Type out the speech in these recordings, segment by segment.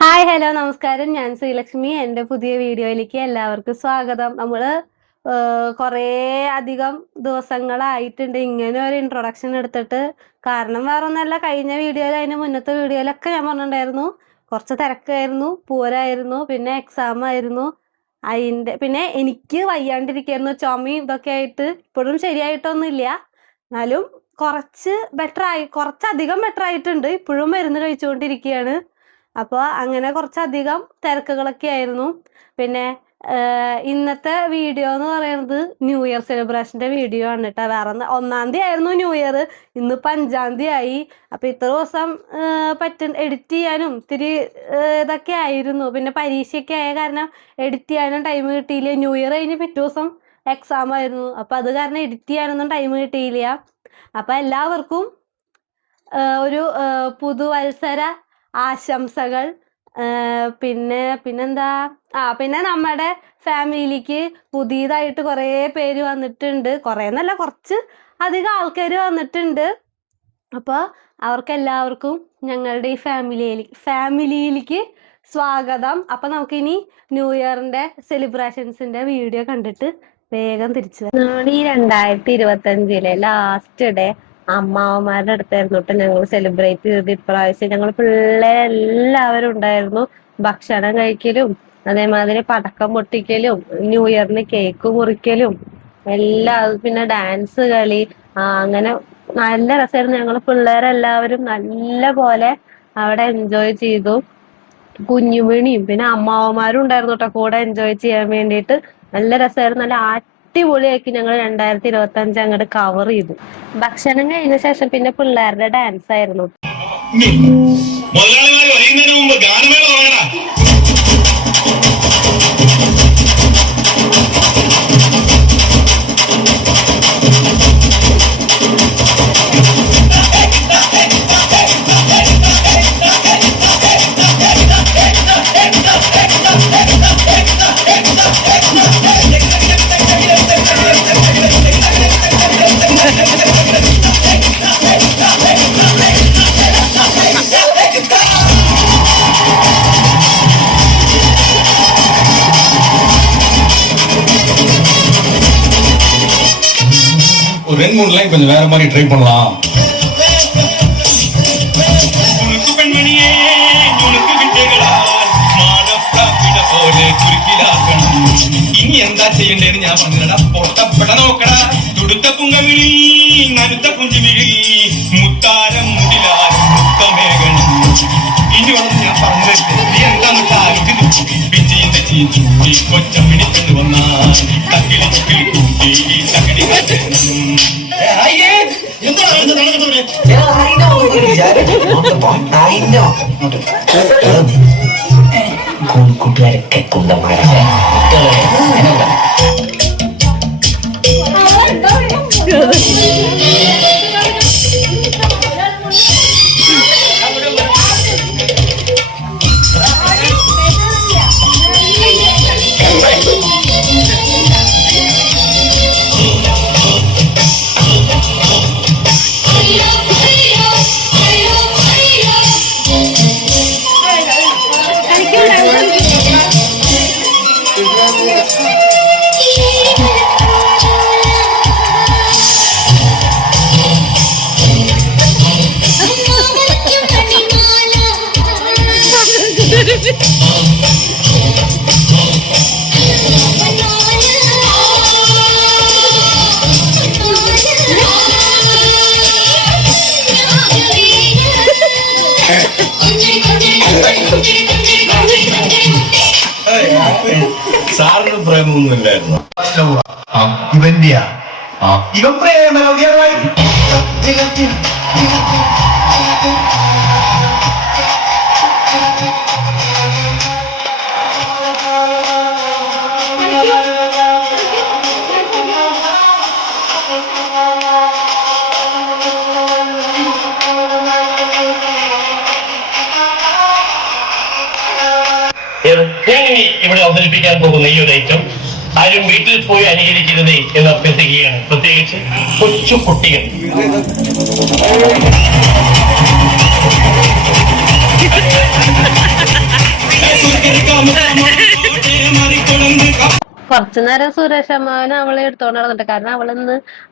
Hi hello നമസ്കാരം. ഞാൻ ശ്രീലക്ഷ്മി. എൻ്റെ പുതിയ വീഡിയോയിലേക്ക് എല്ലാവർക്കും സ്വാഗതം. നമ്മൾ കുറേ അധികം ദിവസങ്ങളായിട്ടുണ്ട് ഇങ്ങനെ ഒരു ഇൻട്രൊഡക്ഷൻ എടുത്തിട്ട്. കാരണം വേറെ ഒന്നല്ല, കഴിഞ്ഞ വീഡിയോയിൽ അതിന് മുന്നത്തെ വീഡിയോയിലൊക്കെ ഞാൻ പറഞ്ഞിട്ടുണ്ടായിരുന്നു കുറച്ച് തിരക്കായിരുന്നു, പൂരായിരുന്നു, പിന്നെ എക്സാം ആയിരുന്നു. പിന്നെ എനിക്ക് വയ്യാണ്ടിരിക്കായിരുന്നു, ചുമയും ഇതൊക്കെ ആയിട്ട്. ഇപ്പോഴും ശരിയായിട്ടൊന്നുമില്ല, എന്നാലും കുറച്ചധികം ബെറ്റർ ആയിട്ടുണ്ട്. ഇപ്പോഴും മരുന്ന് കഴിച്ചുകൊണ്ടിരിക്കുകയാണ്. അപ്പോൾ അങ്ങനെ കുറച്ചധികം തിരക്കുകളൊക്കെ ആയിരുന്നു. പിന്നെ ഇന്നത്തെ വീഡിയോ എന്ന് പറയുന്നത് ന്യൂ ഇയർ സെലിബ്രേഷൻ്റെ വീഡിയോ ആണ് കേട്ടോ. വേറെ 1-ാം തീയതി ആയിരുന്നു ന്യൂ ഇയർ, ഇന്നിപ്പോൾ 5-ാം തീയതി ആയി. അപ്പോൾ ഇത്ര ദിവസം എഡിറ്റ് ചെയ്യാനും ഇത്തിരി ഇതൊക്കെ ആയിരുന്നു. പിന്നെ പരീക്ഷയൊക്കെ ആയ കാരണം എഡിറ്റ് ചെയ്യാനും ടൈം കിട്ടിയില്ല. ന്യൂ ഇയർ കഴിഞ്ഞ് പിറ്റേ ദിവസം എക്സാം ആയിരുന്നു. അപ്പോൾ അത് കാരണം എഡിറ്റ് ചെയ്യാനൊന്നും ടൈം കിട്ടിയില്ല. അപ്പോൾ എല്ലാവർക്കും ഒരു പുതുവത്സര ആശംസകൾ. പിന്നെന്താ, പിന്നെ നമ്മുടെ ഫാമിലിക്ക് പുതിയതായിട്ട് കുറേ പേര് വന്നിട്ടുണ്ട്. കുറേ എന്നല്ല, കുറച്ച് അധികം ആൾക്കാർ വന്നിട്ടുണ്ട്. അപ്പോൾ അവർക്കെല്ലാവർക്കും ഞങ്ങളുടെ ഈ ഫാമിലിയിലേക്ക് സ്വാഗതം. അപ്പോൾ നമുക്കിനി ന്യൂ ഇയറിൻ്റെ സെലിബ്രേഷൻസിൻ്റെ വീഡിയോ കണ്ടിട്ട് വേഗം തിരിച്ചു വരാം. നമ്മൾ ഈ 2025 ലാസ്റ്റ് ഡേ അമ്മാവന്മാരുടെ അടുത്തായിരുന്നു കേട്ടോ ഞങ്ങൾ സെലിബ്രേറ്റ് ചെയ്തത്. ഇപ്രാവശ്യം ഞങ്ങൾ പിള്ളേരെല്ലാവരും ഉണ്ടായിരുന്നു. ഭക്ഷണം കഴിക്കലും അതേമാതിരി പടക്കം പൊട്ടിക്കലും ന്യൂ ഇയറിന് കേക്ക് മുറിക്കലും എല്ലാം, പിന്നെ ഡാൻസ് കളി, അങ്ങനെ നല്ല രസമായിരുന്നു. ഞങ്ങൾ പിള്ളേരെല്ലാവരും നല്ല പോലെ അവിടെ എൻജോയ് ചെയ്തു. കുഞ്ഞുമണിയും പിന്നെ അമ്മാവന്മാരും ഉണ്ടായിരുന്നു കേട്ടോ കൂടെ എൻജോയ് ചെയ്യാൻ വേണ്ടിയിട്ട്. നല്ല രസമായിരുന്നു. നല്ല അടിപൊളിയാക്കി ഞങ്ങൾ 2025 അങ്ങോട്ട് കവർ ചെയ്തു. ഭക്ഷണം കഴിഞ്ഞ ശേഷം പിന്നെ പിള്ളേരുടെ ഡാൻസ് ആയിരുന്നു. ஒரு 2-3 லைன் கொஞ்சம் வேற மாதிரி ட்ரை பண்ணலாம். ഇനി എന്താ ചെയ്യണ്ടേന്ന് ഞാൻ പറഞ്ഞടാ. പൊട്ടപ്പെട നോക്കടാ, തുടുത്ത പുങ്കമിഴി, നനുത്ത പുഞ്ചിമിഴി, മുത്താരം മുടിലാരം മുത്തമേകണം. ഇനി വന്ന് ഞാൻ പറഞ്ഞത് നീ എന്താന്ന് ആലോചിച്ചു. പിച്ചിന്റെ ചീച്ചൂടി കൊച്ചം പിടിച്ചു വന്നാൽ തക്കിളി തക്കിളി കൂട്ടി തക്കിളി കൂട്ടുകാരൊക്കെ കുണ്ടന്മാരാണ്. സാറിന് പ്രേമൊന്നും ഇല്ലായിരുന്നു. ഇവന്റെയാ ഇവൻ പ്രേമമായി ഇവിടെ അവതരിപ്പിക്കാൻ പോകുന്ന ഈ ഒരു ഐറ്റം ആരും വീട്ടിൽ പോയി അനുകരിക്കരുതേ എന്ന് അഭ്യർത്ഥിക്കുകയാണ്. പ്രത്യേകിച്ച് കൊച്ചു കുട്ടികൾ. കുറച്ചു നേരം സുരേഷ് അമ്മാവൻ അവളെ എടുത്തോണ്ട് നടന്നിട്ട്, കാരണം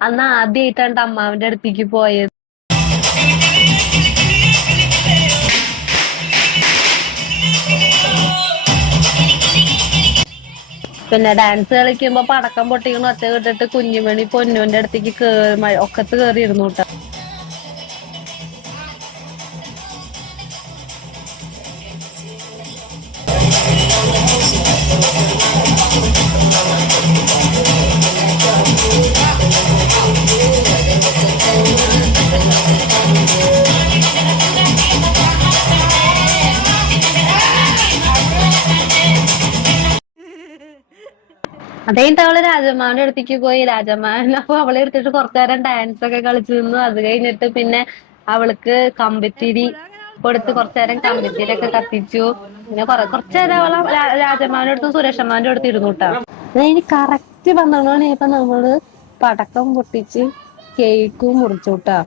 അന്ന് ആദ്യമായിട്ടാണ് അമ്മാവന്റെ അടുത്തേക്ക് പോയത്. പിന്നെ ഡാൻസ് കളിക്കുമ്പോ പടക്കം പൊട്ടിക്കണ ഒച്ച കേട്ടിട്ട് കുഞ്ഞുമണി പൊന്നുവിന്റെ അടുത്തേക്ക് ഒക്കത്ത് കേറി ഇരുന്നു കേട്ടോ. അത് കഴിഞ്ഞിട്ട് അവള് രാജമ്മാവന്റെ അടുത്തേക്ക് പോയി. രാജമ്മാവൻ അപ്പൊ അവളെ എടുത്തിട്ട് കുറച്ചു നേരം ഡാൻസ് ഒക്കെ കളിച്ചു നിന്നു. അത് കഴിഞ്ഞിട്ട് പിന്നെ അവൾക്ക് കമ്പിത്തിരി കൊടുത്ത് കുറച്ചു നേരം കമ്പിത്തിരി ഒക്കെ കത്തിച്ചു. പിന്നെ കുറച്ചു നേരം അവളെ രാജമ്മാവന്റെ അടുത്തും സുരേഷ് അമ്മാവന്റെ അടുത്ത് ഇരുന്നു കേട്ടോ. അതിന് കറക്റ്റ് 12 മണിയായപ്പോ നമ്മള് പടക്കം പൊട്ടിച്ച് കേക്കും മുറിച്ചു കേട്ടോ.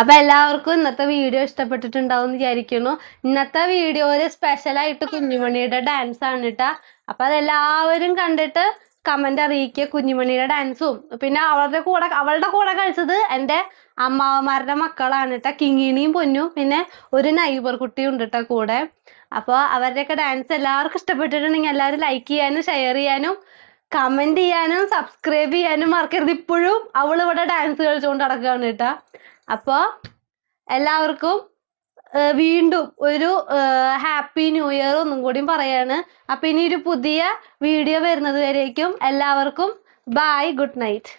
അപ്പൊ എല്ലാവർക്കും ഇന്നത്തെ വീഡിയോ ഇഷ്ടപ്പെട്ടിട്ടുണ്ടാവും എന്ന് വിചാരിക്കുന്നു. ഇന്നത്തെ വീഡിയോയില് സ്പെഷ്യലായിട്ട് കുഞ്ഞുമണിയുടെ ഡാൻസ് ആണ് കേട്ടാ. അപ്പൊ അതെല്ലാവരും കണ്ടിട്ട് കമന്റ് അറിയിക്കുക കുഞ്ഞുമണിയുടെ ഡാൻസും. പിന്നെ അവളുടെ കൂടെ കളിച്ചത് എൻ്റെ അമ്മാവന്മാരുടെ മക്കളാണ് കേട്ടാ, കിങ്ങിണിയും പൊന്നും, പിന്നെ ഒരു നൈബർ കുട്ടിയും ഉണ്ട് കേട്ടാ കൂടെ. അപ്പോൾ അവരുടെയൊക്കെ ഡാൻസ് എല്ലാവർക്കും ഇഷ്ടപ്പെട്ടിട്ടുണ്ടെങ്കിൽ എല്ലാവരും ലൈക്ക് ചെയ്യാനും ഷെയർ ചെയ്യാനും കമന്റ് ചെയ്യാനും സബ്സ്ക്രൈബ് ചെയ്യാനും മറക്കരുത്. ഇപ്പോഴും അവളിവിടെ ഡാൻസ് കളിച്ചുകൊണ്ട് നടക്കുകയാണ് കേട്ടാ. അപ്പോൾ എല്ലാവർക്കും വീണ്ടും ഒരു ഹാപ്പി ന്യൂ ഇയർ ഒന്നും കൂടി പറയാണ്. അപ്പൊ ഇനി ഒരു പുതിയ വീഡിയോ വരുന്നത് വരേക്കും എല്ലാവർക്കും ബൈ, ഗുഡ് നൈറ്റ്.